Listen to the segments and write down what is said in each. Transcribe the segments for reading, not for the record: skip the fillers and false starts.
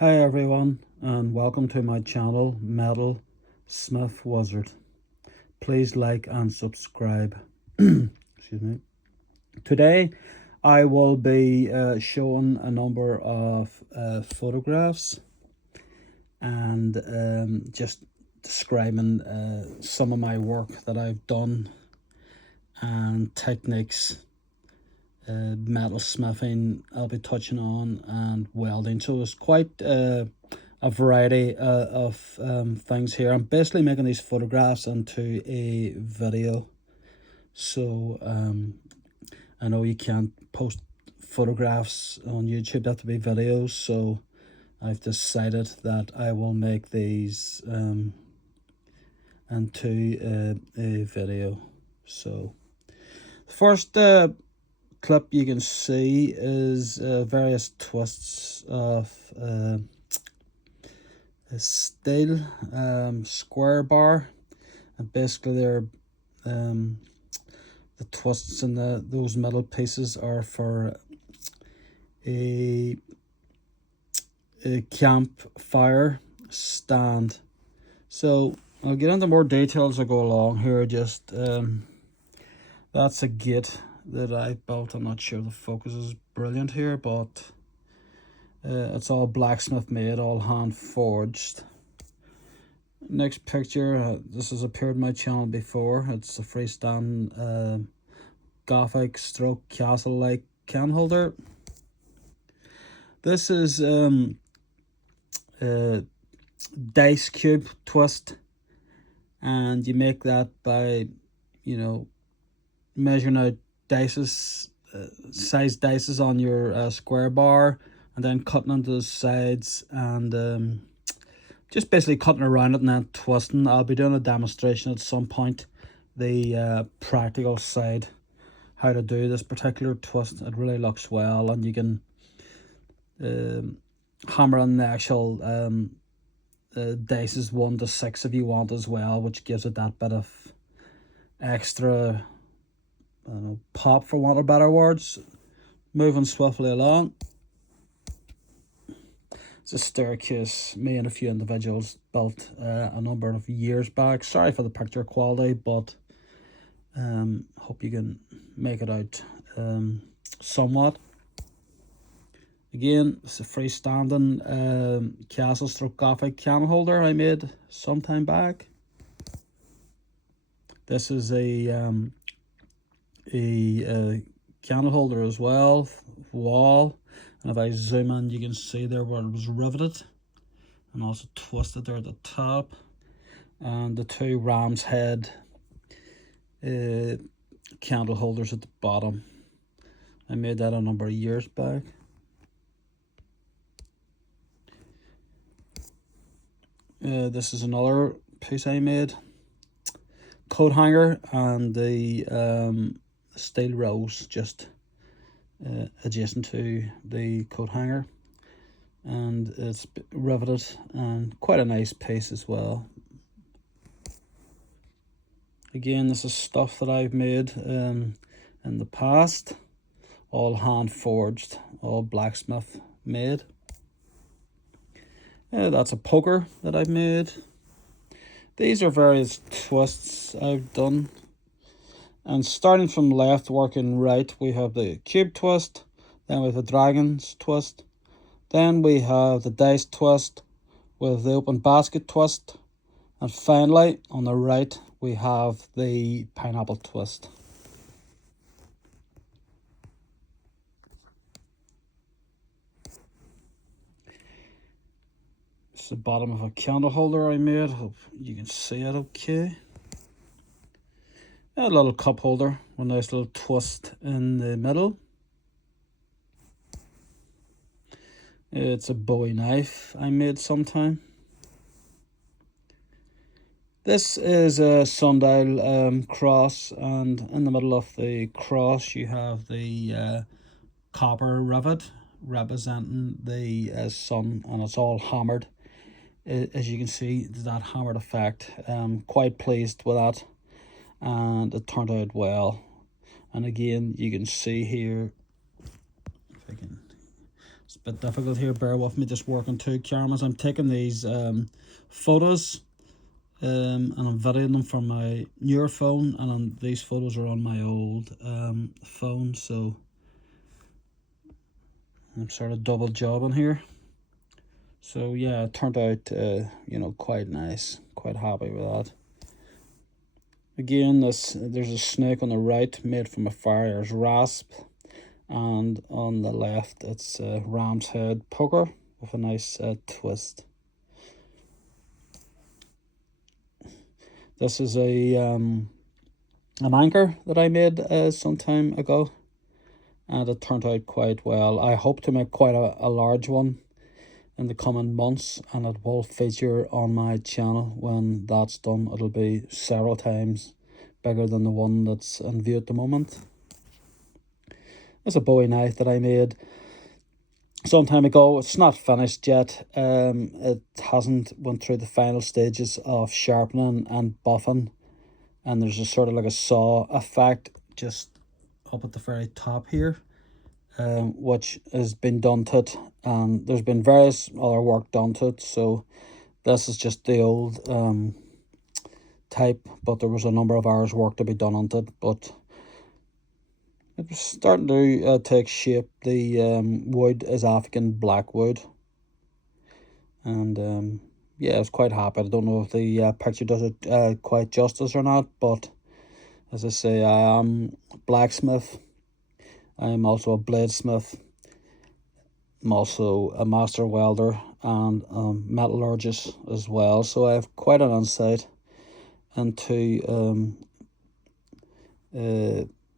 Hi everyone, and welcome to my channel, Metal Smith Wizard. Please like and subscribe. Excuse me. Today I will be showing a number of photographs and just describing some of my work that I've done and techniques. Metal smithing I'll be touching on, and welding, so it's quite a variety of things here. I'm basically making these photographs into a video, so I know you can't post photographs on YouTube, they have to be videos, so I've decided that I will make these into a video. So the first clip you can see is various twists of a steel square bar, and basically they're the twists in those metal pieces are for a campfire stand. So I'll get into more details as I go along here. Just that's a gate that I built. I'm not sure the focus is brilliant here, but it's all blacksmith made, all hand forged. Next picture, this has appeared on my channel before. It's a freestanding Gothic stroke castle like can holder. This is dice cube twist, and you make that by measuring out dices, size dices on your square bar, and then cutting into the sides, and just basically cutting around it and then twisting. I'll be doing a demonstration at some point, the practical side, how to do this particular twist. It really looks well, and you can hammer on the actual dices 1 to 6 if you want as well, which gives it that bit of extra, I don't know, pop, for want of better words. Moving swiftly along, it's a staircase me and a few individuals built a number of years back. Sorry for the picture quality, but hope you can make it out somewhat. Again, it's a freestanding castle stroke Gothic can holder I made some time back. This is a candle holder as well, wall, and if I zoom in you can see there where it was riveted and also twisted there at the top, and the 2 ram's head candle holders at the bottom. I made that a number of years back. This is another piece I made, coat hanger, and the steel rose just adjacent to the coat hanger, and it's riveted, and quite a nice piece as well. Again, this is stuff that I've made in the past, all hand forged, all blacksmith made. That's a poker that I've made. These are various twists I've done, and starting from left working right, we have the cube twist, then we have the dragon's twist, then we have the dice twist with the open basket twist, and finally on the right we have the pineapple twist. It's the bottom of a candle holder I made. Hope you can see it okay. A little cup holder with a nice little twist in the middle. It's a Bowie knife I made sometime. This is a sundial cross, and in the middle of the cross you have the copper rivet representing the sun, and it's all hammered. As you can see, that hammered effect. Quite pleased with that, and it turned out well. And again, you can see here, if I can It's a bit difficult here, bear with me, just working two cameras. I'm taking these photos and I'm videoing them from my newer phone, and these photos are on my old phone, so I'm sort of double jobbing here. So yeah, it turned out quite nice, quite happy with that. Again, there's a snake on the right made from a farrier's rasp, and on the left it's a ram's head poker with a nice twist. This is an anchor that I made some time ago, and it turned out quite well. I hope to make quite a large one in the coming months, and it will feature on my channel. When that's done, it'll be several times bigger than the one that's in view at the moment. It's a Bowie knife that I made some time ago. It's not finished yet. It hasn't went through the final stages of sharpening and buffing, and there's a sort of like a saw effect just up at the very top here, which has been done to it, and there's been various other work done to it. So this is just the old type, but there was a number of hours work to be done on it, but it was starting to take shape. The wood is African blackwood, and yeah, I was quite happy. I don't know if the picture does it quite justice or not, but as I say, I am a blacksmith. I am also a bladesmith. I'm also a master welder and a metallurgist as well, so I have quite an insight into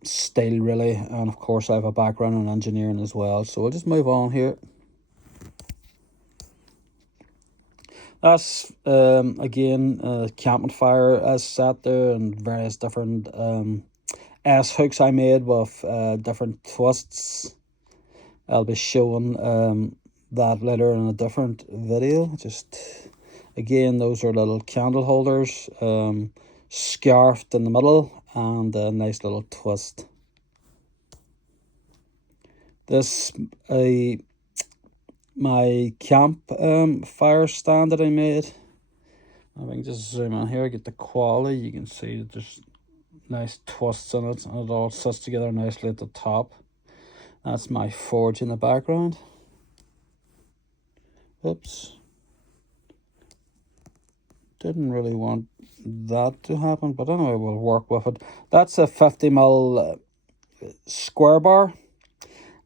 steel really, and of course I have a background in engineering as well. So we'll just move on here. That's again camping fire as set there, and various different S hooks I made with different twists. I'll be showing that later in a different video. Just again, those are little candle holders, scarfed in the middle, and a nice little twist. This my camp fire stand that I made. If I can just zoom in here, get the quality, you can see that there's nice twists in it, and it all sits together nicely at the top. That's my forge in the background. Oops. Didn't really want that to happen, but anyway, we'll work with it. That's a 50mm square bar,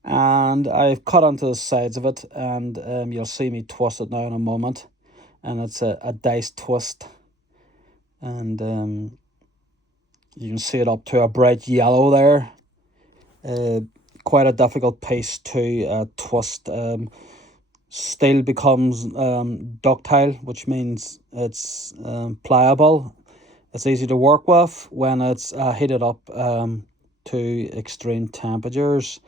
and I've cut onto the sides of it, and you'll see me twist it now in a moment. And it's a dice twist, and you can see it up to a bright yellow there. Quite a difficult piece to twist. Steel becomes ductile, which means it's pliable. It's easy to work with when it's heated up to extreme temperatures,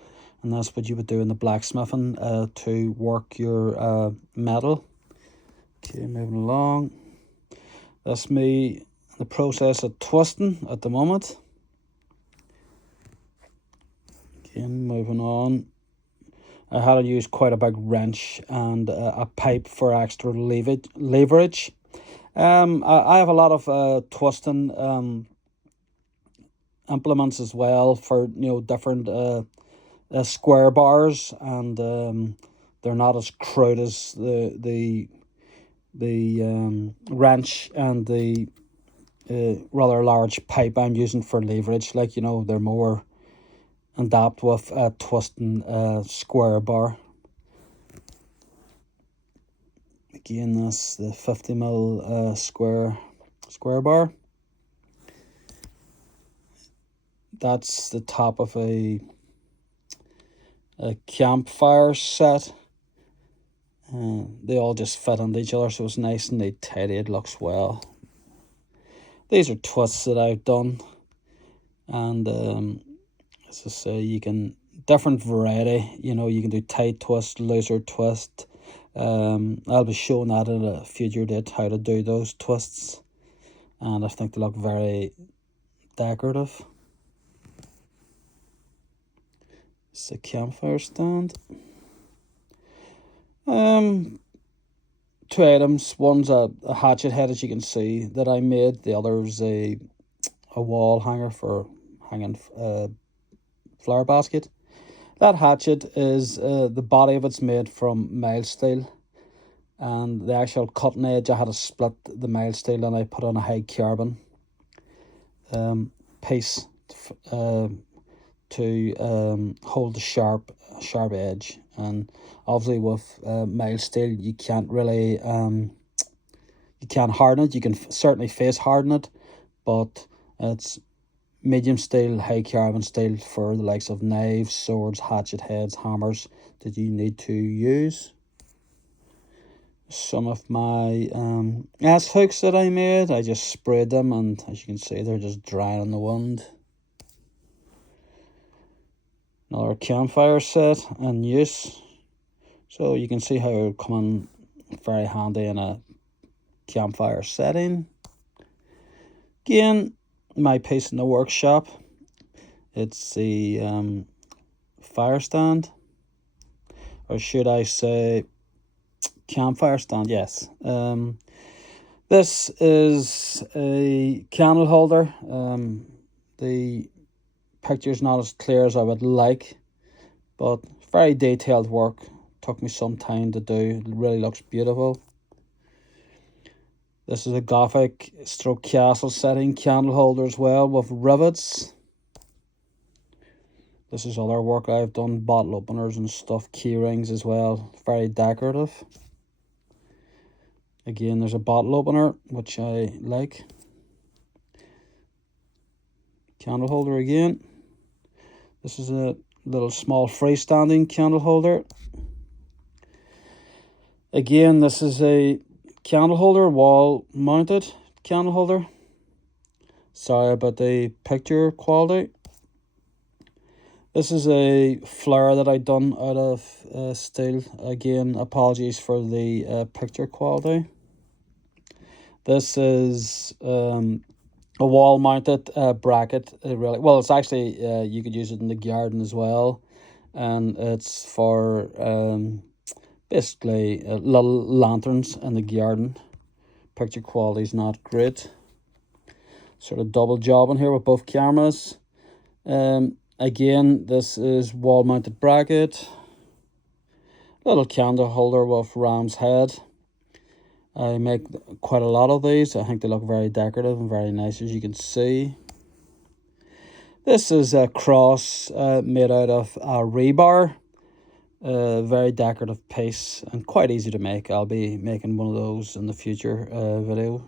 and that's what you would do in the blacksmithing to work your metal. Okay, moving along. That's me in the process of twisting at the moment. Again, moving on. I had to use quite a big wrench and a pipe for extra leverage. I have a lot of twisting implements as well for different square bars, and they're not as crude as the wrench and the rather large pipe I'm using for leverage. Like, they're more adapt with a twisting square bar. Again, that's the 50mm square bar. That's the top of a campfire set. They all just fit into each other, so it's nice and neat, tidy. It looks well. These are twists that I've done, and as I say, you can different variety. You can do tight twist, looser twist. I'll be showing that in a future date, how to do those twists, and I think they look very decorative. It's a campfire stand. Two items. One's a hatchet head, as you can see, that I made. The other's a wall hanger for hanging flower basket. That hatchet is the body of it's made from mild steel, and the actual cutting edge I had to split the mild steel and I put on a high carbon piece to hold the sharp edge. And obviously with mild steel you can't really you can't harden it. You can certainly face harden it, but it's medium steel, high carbon steel for the likes of knives, swords, hatchet heads, hammers that you need to use. Some of my S hooks that I made, I just sprayed them, and as you can see they're just drying in the wind. Another campfire set in use, so you can see how it would come in very handy in a campfire setting. Again, my piece in the workshop, it's the fire stand, or should I say campfire stand. Yes. This is a candle holder. The picture's not as clear as I would like, but very detailed work. Took me some time to do. It really looks beautiful. This is a Gothic stroke castle setting candle holder as well, with rivets. This is other work I've done, bottle openers and stuff, key rings as well, very decorative. Again, there's a bottle opener, which I like. Candle holder again. This is a little small freestanding candle holder. Again, this is a candle holder, wall mounted candle holder. Sorry about the picture quality. This is a flower that I done out of steel. Again, apologies for the picture quality. This is a wall mounted bracket. Really, well, it's actually you could use it in the garden as well, and it's for basically little lanterns in the garden. Picture quality is not great. Sort of double job in here with both cameras. Again, this is wall mounted bracket. Little candle holder with ram's head. I make quite a lot of these. I think they look very decorative and very nice, as you can see. This is a cross made out of rebar. Very decorative piece and quite easy to make. I'll be making one of those in the future video.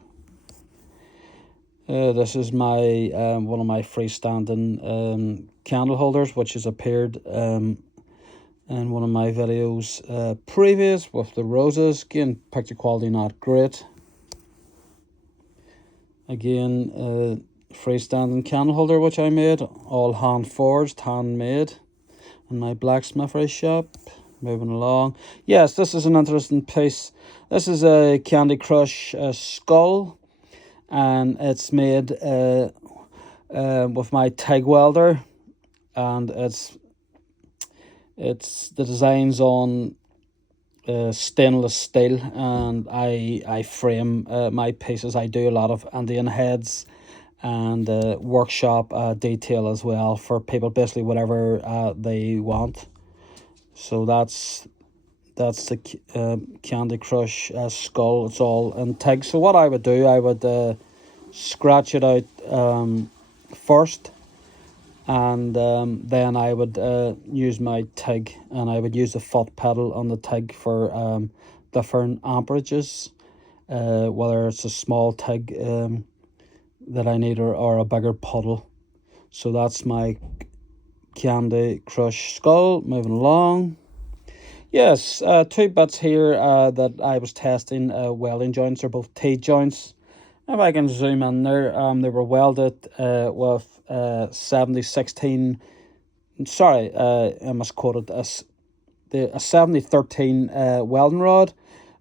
This is my one of my freestanding candle holders, which has appeared in one of my videos previous with the roses. Again, picture quality not great. Again, freestanding candle holder which I made, all hand forged, handmade in my blacksmithery shop. Moving along. Yes, this is an interesting piece. This is a Candy Crush skull, and it's made with my TIG welder, and it's the designs on stainless steel, and I frame my pieces. I do a lot of Indian heads and workshop detail as well for people, basically whatever they want. So that's the Candy Crush skull. It's all in TIG. So what I would do, I would scratch it out first, and then I would use my TIG, and I would use the foot pedal on the TIG for different amperages, whether it's a small TIG that I need or a bigger puddle. So that's my Candy Crush skull. Moving along. Yes, two bits here that I was testing, welding joints. They're both T-joints. If I can zoom in there, they were welded with 7016. Sorry, I misquoted a 7013 welding rod.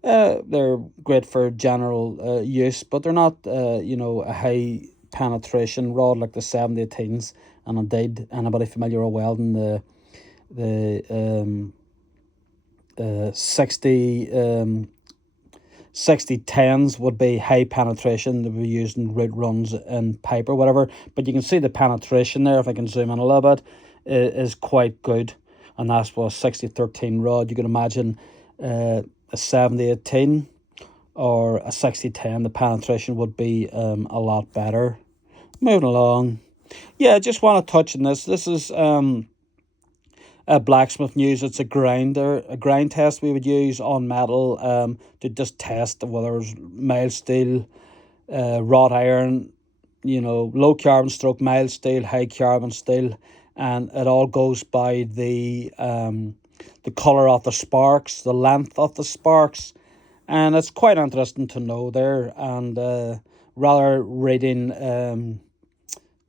They're great for general use, but they're not, a high penetration rod like the 7018s. And indeed, anybody familiar with welding, the the 6010s would be high penetration. They were using root runs in pipe or whatever. But you can see the penetration there, if I can zoom in a little bit, is quite good. And that's what a 6013 rod. You can imagine a 7018 or a 6010, the penetration would be a lot better. Moving along. Yeah, I just want to touch on this. This is a blacksmith news. It's a grind test we would use on metal to just test whether it's mild steel, wrought iron, low carbon stroke mild steel, high carbon steel, and it all goes by the color of the sparks, the length of the sparks, and it's quite interesting to know there. And rather reading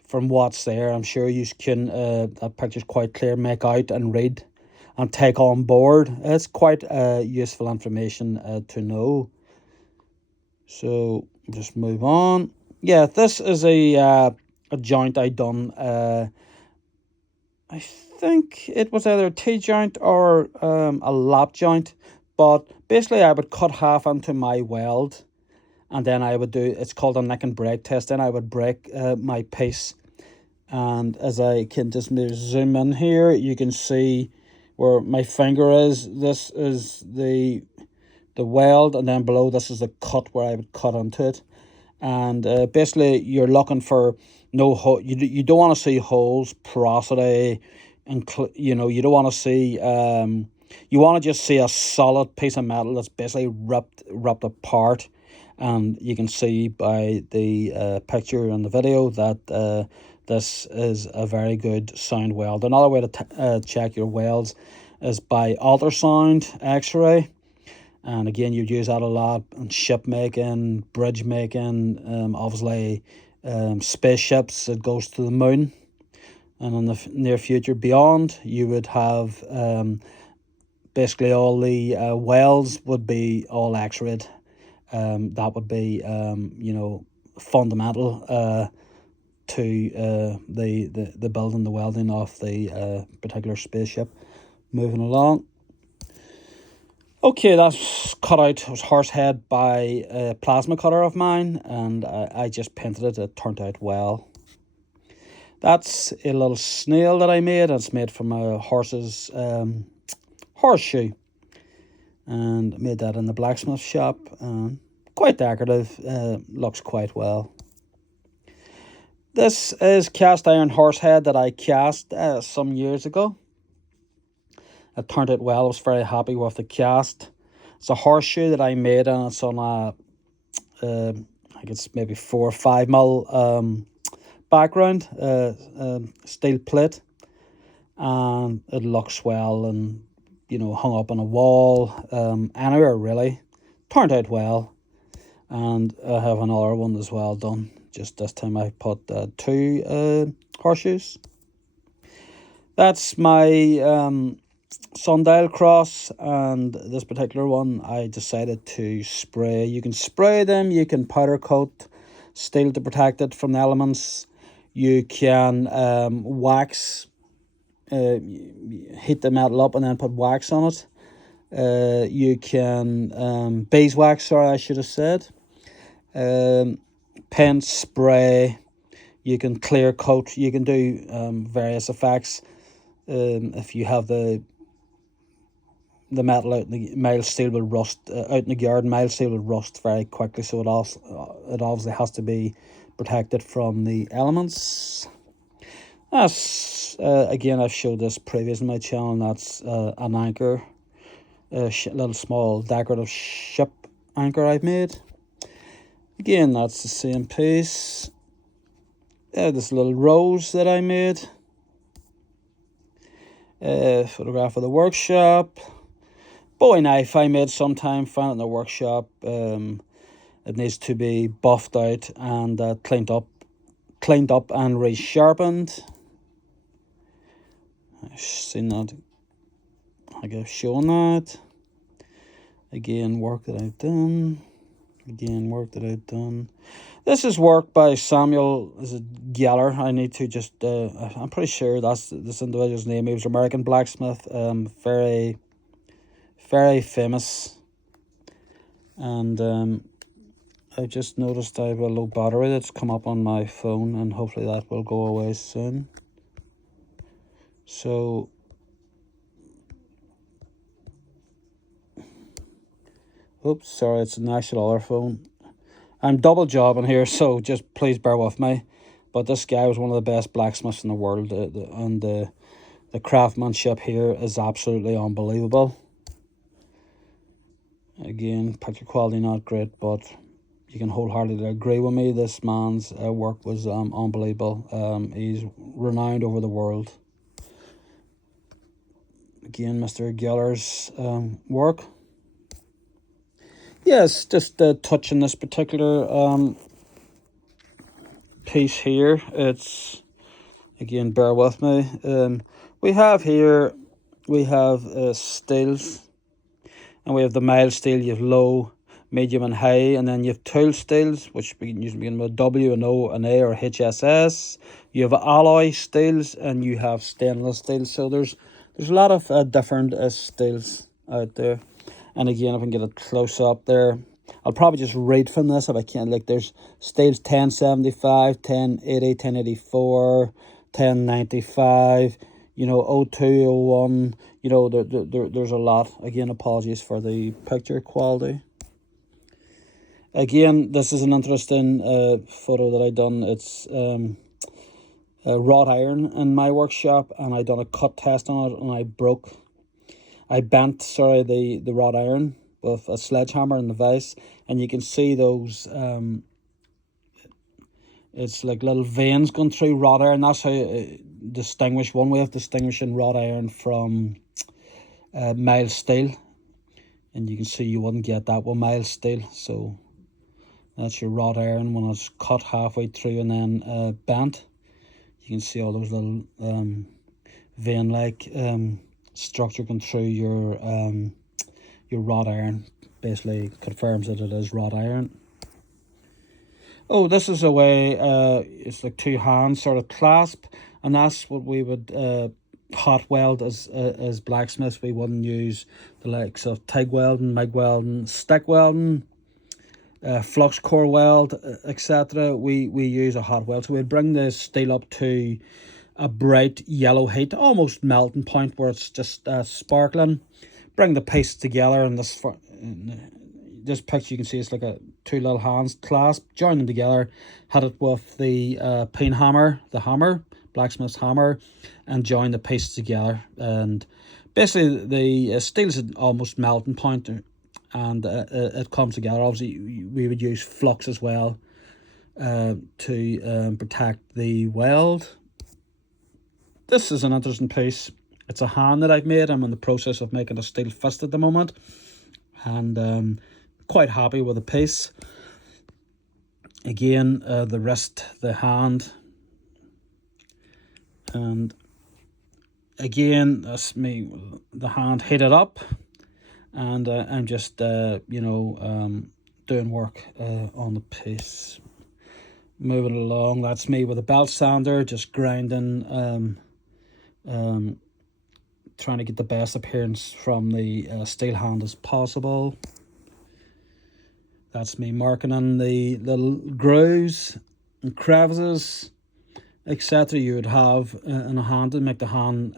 from what's there, I'm sure you can, that picture's quite clear, make out and read and take on board. It's quite useful information to know. So just move on. Yeah, this is a joint I done. I think it was either a T-joint or a lap joint, but basically I would cut half into my weld, and then I would do, it's called a nick and break test. Then I would break my piece. And as I can just zoom in here, you can see where my finger is. This is the weld, and then below this is the cut where I would cut into it. And basically you're looking for no hole. You don't want to see holes, porosity, and you don't want to see you want to just see a solid piece of metal that's basically ripped apart. And you can see by the picture and the video that this is a very good sound weld. Another way to check your welds is by ultrasound X-ray. And again, you'd use that a lot in ship making, bridge making, obviously spaceships that goes to the moon. And in the near future beyond, you would have basically all the welds would be all X-rayed. That would be fundamental to the building, the welding of the particular spaceship. Moving along. Okay, that's cut out. It was horse head by a plasma cutter of mine, and I just painted it. It turned out well. That's a little snail that I made. It's made from a horse's horseshoe, and I made that in the blacksmith shop. Quite decorative. Looks quite well. This is cast iron horse head that I cast some years ago. It turned out well. I was very happy with the cast. It's a horseshoe that I made, and it's on a I think it's maybe 4 or 5 mil background, steel plate, and it looks well, and hung up on a wall, anywhere really. Turned out well. And I have another one as well done. Just this time I put 2 horseshoes. That's my sundial cross, and this particular one I decided to spray. You can spray them, you can powder coat steel to protect it from the elements. You can wax, heat the metal up and then put wax on it. You can beeswax, sorry, I should have said. Paint, spray. You can clear coat. You can do various effects. If you have the metal out in the mild steel will rust out in the garden. Mild steel will rust very quickly, so it obviously has to be protected from the elements. That's again, I've showed this previous in my channel. That's an anchor, a little small decorative ship anchor I've made. Again, that's the same piece. This little rose that I made. Photograph of the workshop. Bowie knife I made sometime, found it in the workshop. It needs to be buffed out and cleaned up and resharpened. I've seen that. I've shown that. Again, work that I've done. This is work by Samuel Geller. I need to just, I'm pretty sure that's this individual's name. He was an American blacksmith, very very famous. And I just noticed I have a low battery that's come up on my phone, and hopefully that will go away soon. So oops, sorry, it's an actual other phone. I'm double jobbing here, so just please bear with me. But this guy was one of the best blacksmiths in the world, and the craftsmanship here is absolutely unbelievable. Again, picture quality not great, but you can wholeheartedly agree with me. This man's work was unbelievable. He's renowned over the world. Again, Mr. Geller's work. Yes, just touching this particular piece here. It's, again, bear with me. We have here, we have steels, and we have the mild steel. You have low, medium, and high, and then you have tool steels, which usually begin with W and O and A or HSS. You have alloy steels, and you have stainless steel. So there's a lot of different steels out there. And again, if I can get a close up there, I'll probably just read from this if I can. Like, there's steels 1075, 1080, 1084, 1095, you know, 02, 01. You know, there's a lot. Again, apologies for the picture quality. Again, this is an interesting photo that I done. It's wrought iron in my workshop, and I done a cut test on it, and I bent the wrought iron with a sledgehammer and the vise, and you can see those it's like little veins going through wrought iron. That's how distinguish one way of distinguishing wrought iron from mild steel, and you can see you wouldn't get that with mild steel. So that's your wrought iron when it's cut halfway through and then bent. You can see all those little vein-like structure going through your wrought iron. Basically confirms that it is wrought iron. Oh, this is a way, it's like two hands sort of clasp, and that's what we would hot weld as blacksmiths. We wouldn't use the likes of TIG welding, MIG welding, stick welding, flux core weld, etc. We use a hot weld. So we'd bring the steel up to a bright yellow heat, almost melting point, where it's just sparkling. Bring the pieces together, and this picture you can see it's like two little hands clasp. Join them together, hit it with the peen hammer, the hammer, blacksmith's hammer, and join the pieces together. And basically the steel's at almost melting point, and it comes together. Obviously we would use flux as well to protect the weld. This is an interesting piece. It's a hand that I've made. I'm in the process of making a steel fist at the moment, and quite happy with the piece. Again, the wrist, the hand, and again that's me, the hand heated up, and I'm just doing work on the piece, moving along. That's me with a belt sander, just grinding, trying to get the best appearance from the steel hand as possible. That's me marking on the little grooves and crevices, etc. you would have in a hand to make the hand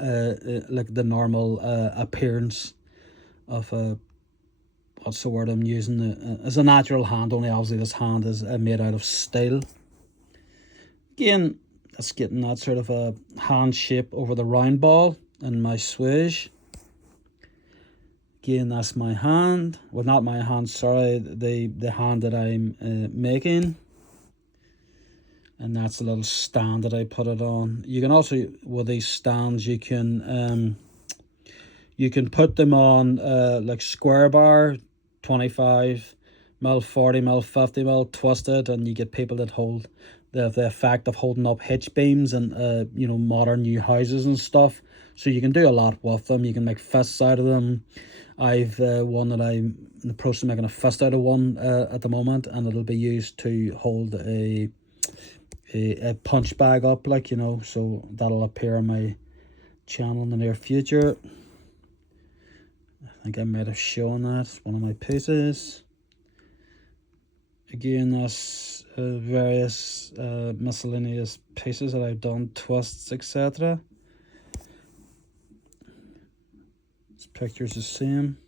like the normal appearance of a, what's the word I'm using, as a natural hand, only obviously this hand is made out of steel. Again, that's getting that sort of a hand shape over the round ball in my swage. Again, that's my hand. Well, not my hand, sorry, the hand that I'm making. And that's a little stand that I put it on. You can also, with these stands, you can put them on like square bar, 25 mil, 40 mil, 50 mil, twisted, and you get people that hold the effect of holding up hitch beams and modern new houses and stuff. So you can do a lot with them. You can make fists out of them. I've one that I'm in the process of making a fist out of one at the moment, and it'll be used to hold a punch bag up, so that'll appear on my channel in the near future. I think I might have shown that. It's one of my pieces. Again, that's various miscellaneous pieces that I've done, twists, etc. This picture's the same.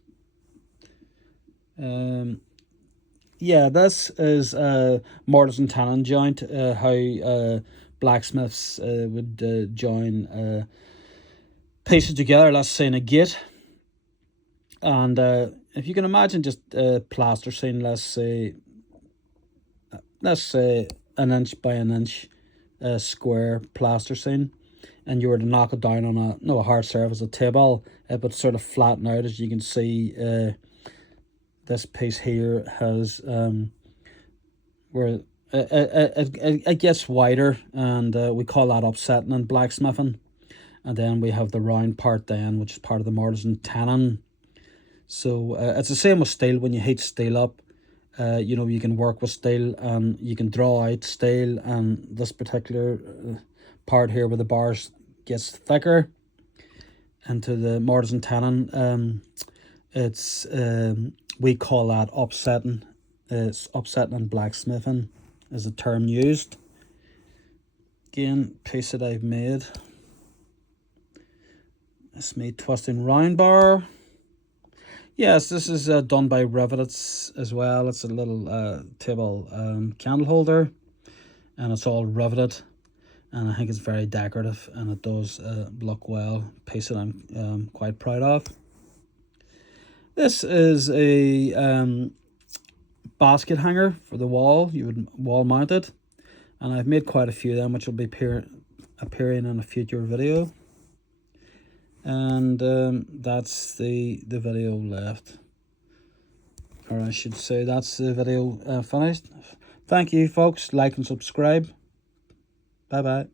Yeah, this is a mortise and tenon joint, how blacksmiths would join pieces together, let's say in a gate. And if you can imagine just a plaster scene, let's say an inch by an inch square plaster scene, and you were to knock it down on a hard surface, a table, it would sort of flatten out. As you can see, this piece here has where it gets wider, and we call that upsetting in blacksmithing. And then we have the round part then, which is part of the mortise and tenon. So it's the same with steel. When you heat steel up, you know, you can work with steel and you can draw out steel, and this particular part here where the bars gets thicker into the mortise and tenon, it's we call that upsetting. It's upsetting in blacksmithing is the term used. Again, piece that I've made. It's me twisting round bar. Yes, this is done by rivets as well. It's a little table candle holder, and it's all riveted, and I think it's very decorative, and it does look well. Piece that I'm quite proud of. This is a basket hanger for the wall. You would wall mount it, and I've made quite a few of them, which will be appearing in a future video. And that's the video left, or I should say that's the video finished. Thank you folks. Like and subscribe. Bye bye.